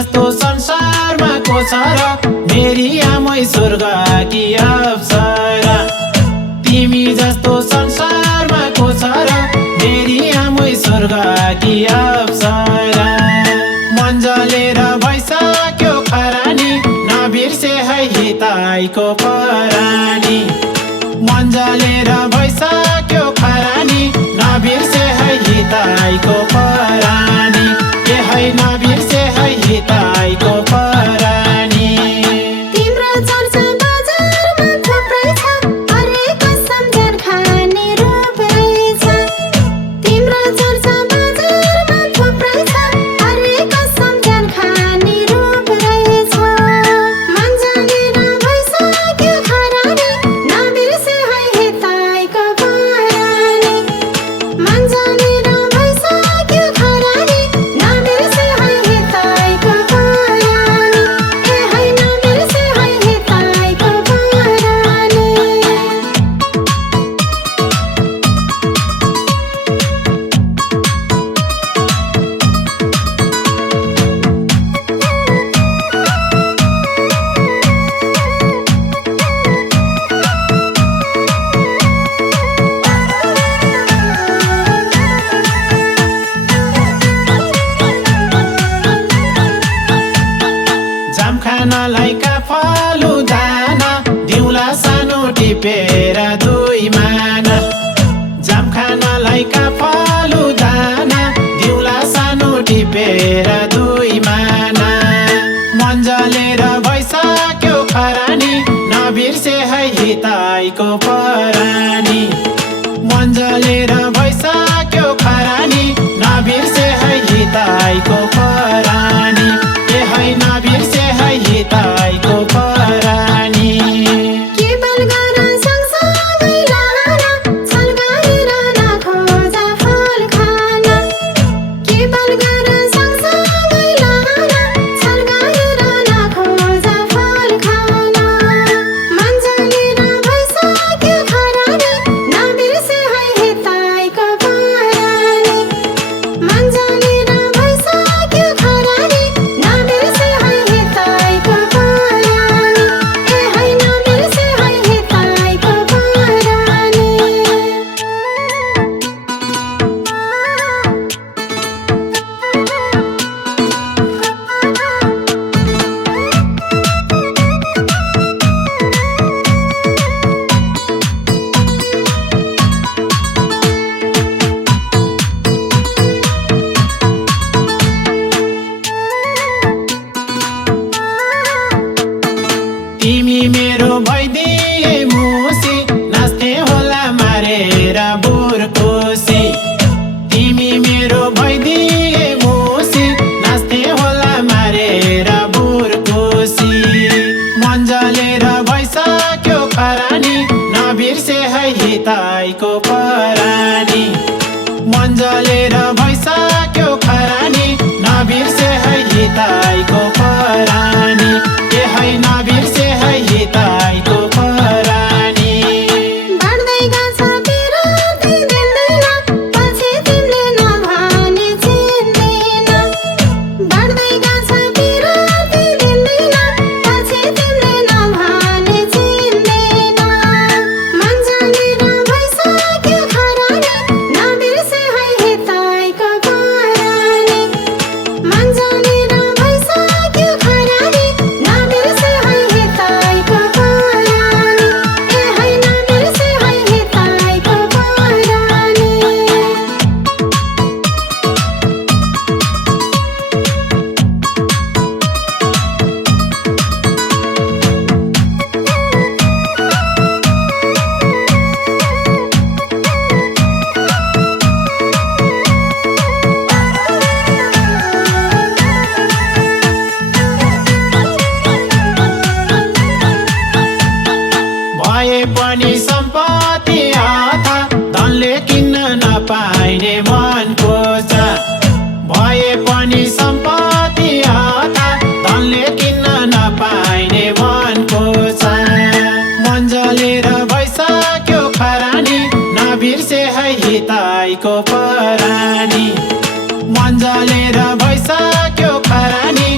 जस्तो संसारमा को छ र मेरी आमै स्वर्ग कि अप्सरा। तिमी जस्तो संसारमा को छ र मेरी आमै स्वर्ग कि अप्सरा। मन जलेर भइसक्यो खरानी नबिर्से है हिताइको परानी। मन जलेर भइसक्यो खरानी नबिर्से है हिताइको परानी। ए है नबिर्से है हिताइको परानी। तिम्रो चर्चा बजारमा थुप्रै छ हरेक सम्झेर खाने रूप रहेछ। तिम्रो चर्चा बजारमा थुप्रै छ हरेक सम्झेर खाने रूप रहेछ। मन जलेर भइसक्यो खरानी नबिर्से है हिताइको परानी। मन जलेर भइसक्यो खरानी नबिर्से है हिताइको परानी। ए है नबिर्से है हिताइको परानी। जाम खानलाई काफालु दाना दिउला सानो टिपेर दुई माना। जाम खानलाई काफालु दाना दिउला सानो टिपेर दुई माना। मन जलेर भइसक्यो खरानी नबिर्से है हिताइको परानी। मन जलेर भइसक्यो खरानी नबिर्से है हिताइको परानी। ए है नबिर्से है हिताइको परानी। केवल गर सँगसँगै लान छल्काएर नखोज फल खान। केवल गर सँगसँगै लान छल्काएर नखोज फल खान। मन जलेर भइसक्यो खरानी नबिर्से है हिताइको परानी। मन जलेर भइसक्यो खरानी नबिर्से है हिताइको परानी। ए है नबिर्से है हिताइको परानी। तिमी मेरो भइदिए मुसी नाच्ने होला मारेर बुर्कोसी। तिमी मेरो भइदिए मुसी नाच्ने होला मारेर बुर्कोसी। मन जलेर भइसक्यो खरानी नबिर्से है हिताइको परानी। मन जलेर भइसक्यो खरानी नबिर्से है हिताइको परानी। ए है नबिर्से है हिताइको परानी। बढ्दै गछ बिरुती दिँदैन पछि तिमीले नभने चिन्दैन। बढ्दै गछ बिरुती दिँदैन पछि तिमीले नभने चिन्दैन। मन जलेर भइसक्यो खरानी नबिर्से है हिताइको परानी। मन जलेर भइसक्यो खरानी नबिर्से है हिताइको परानी। ए है नबिर्से है हिताइको परानी। भए पनि सम्पत्ति आथा धनले किन्न नपाइने मनको छ। भए पनि सम्पत्ति आथा धनले किन्न नपाइने मनको छ। मन जलेर भइसक्यो खरानी नबिर्से है हिताइको परानी। मन जलेर भइसक्यो खरानी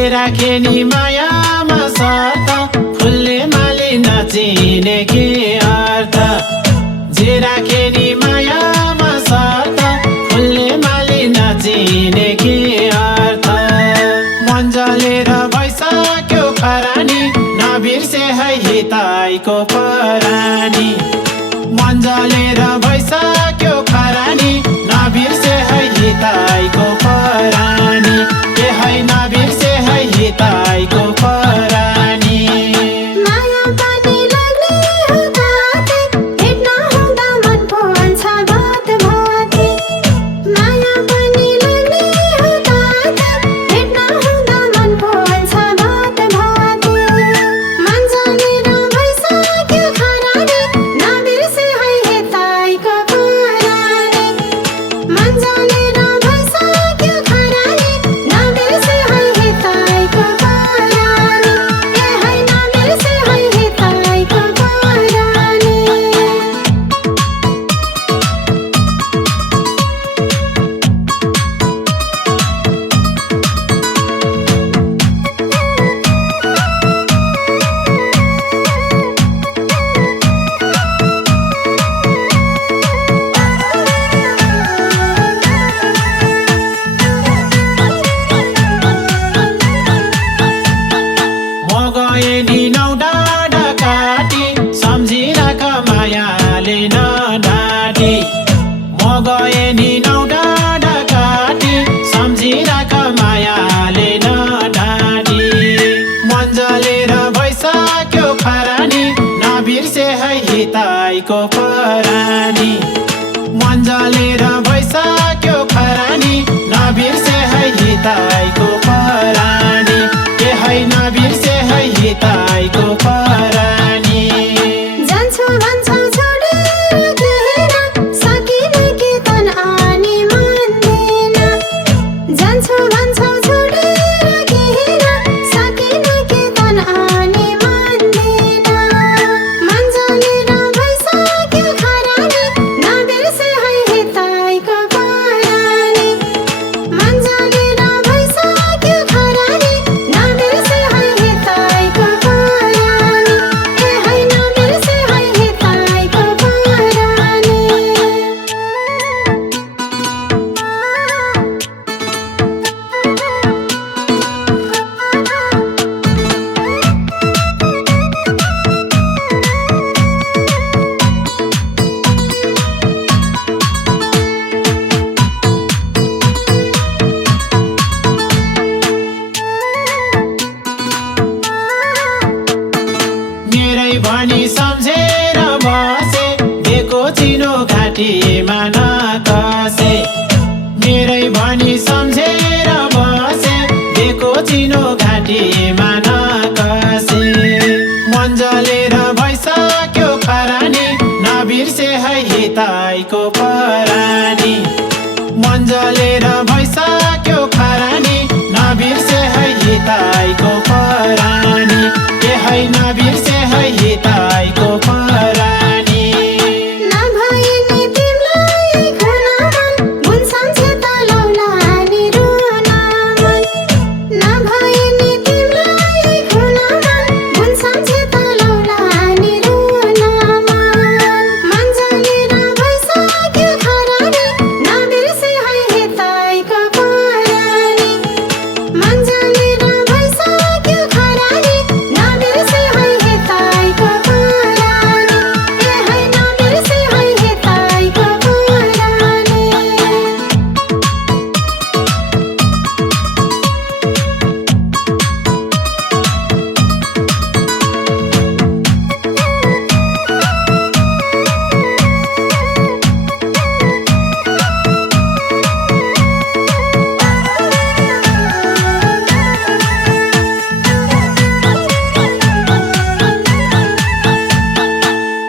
जे राखे नि मायामा सर्त फुलले माली नचिने के अर्थ जे राखे नि मायामा सर्त फुलले माली नचिने के अर्थ मन जलेर भइसक्यो खरानी नबिर्से है हितैको परानी मन जलेर भइसक्यो खरानी नबिर्से है हितैको परानी के है नबिर्से है हितैको परानी माया पानी लाग्ने हुँदाथे भेट्न हुँदा मन पोल्छ भात भाती माया पानी लाग्ने हुँदाथे भेट्न हुँदा मन पोल्छ भात भाती मन जलेर भइसक्यो खरानी नबिर्से है हितैको परानी मन जलेर भइसक्यो खरानी नबिर्से है हितैको परानी ए है नबिर्से है हितैको परानी म गए नि नौ डाँडा काटी सम्झिराख मायाले नडाँटी म गए नि नौ डाँडा काटी सम्झिराख मायाले नडाँटी मन जलेर भइसक्यो खरानी नबिर्से है हितैको परानी मन जलेर भइसक्यो खरानी नबिर्से है हितैको परानी के है नबिर्से है हितैको परानी जान्छु भन्छौ छोडेर किन सकिन कि तन आनी मान्दैन जान्छु भन्छौ छोडेर किन सकिन कि तन आनी मान्दैन मन जलेर भइसक्यो खरानी नबिर्से है हितैको परानी मन जलेर भइसक्यो खरानी नबिर्से है हितैको परानी ए है नबिर्से है हितैको परानी मेरै भनी सम्झेर बसे दिएको चिनो घाँटीमा नकसे मेरै भनी सम्झेर बसे दिएको चिनो घाँटीमा नकसे मन जलेर भइसक्यो खरानी नबिर्से है हितैको परानी मन जलेर भइसक्यो खरानी नबिर्से है हितैको परानी के है नबिर्से है हितैको परानी नभए नि तिमीलाई खुन मन गुण सम्झे त लौला नि रुन मन नभए नि तिमीलाई खुन मन गुण सम्झे त लौला नि रुन मन जलेर भइसक्यो खरानी नबिर्से है हितैको परानी मन जलेर भइसक्यो खरानी नबिर्से है हितैको परानी ए है नबिर्से है हितैको परानी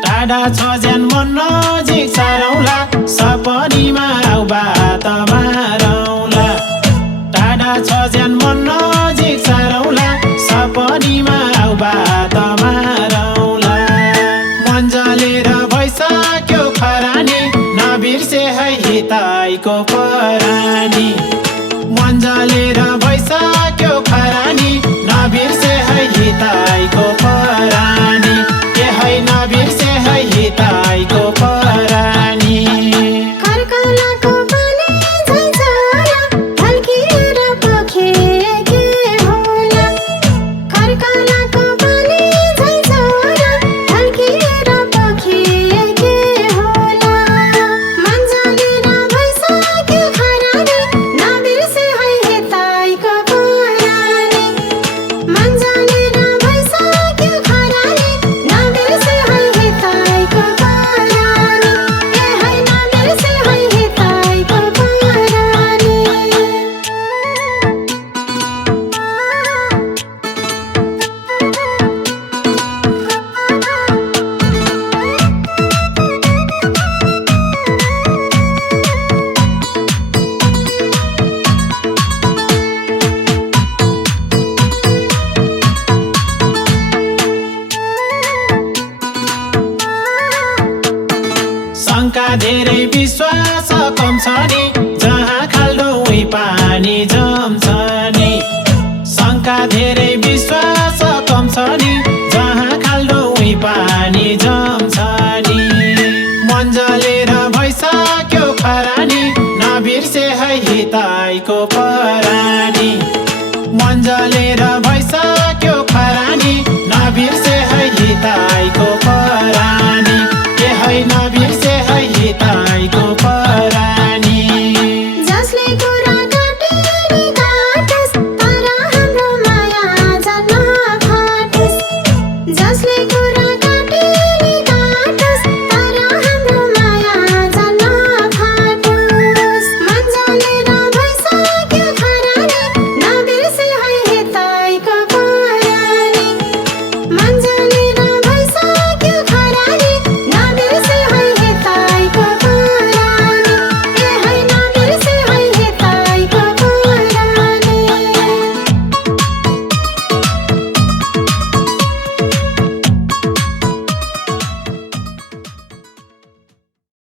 टाढा छ ज्यान मन नजिक सारौला सपनीमा आउ बात मारौला टाढा छ ज्यान मन नजिक सारौला सपनीमा आउ बात मारौला मन जलेर भइसक्यो खरानी नबिर्से है हितैको परानी मन जलेर भइसक्यो खरानी रानी मन जलेर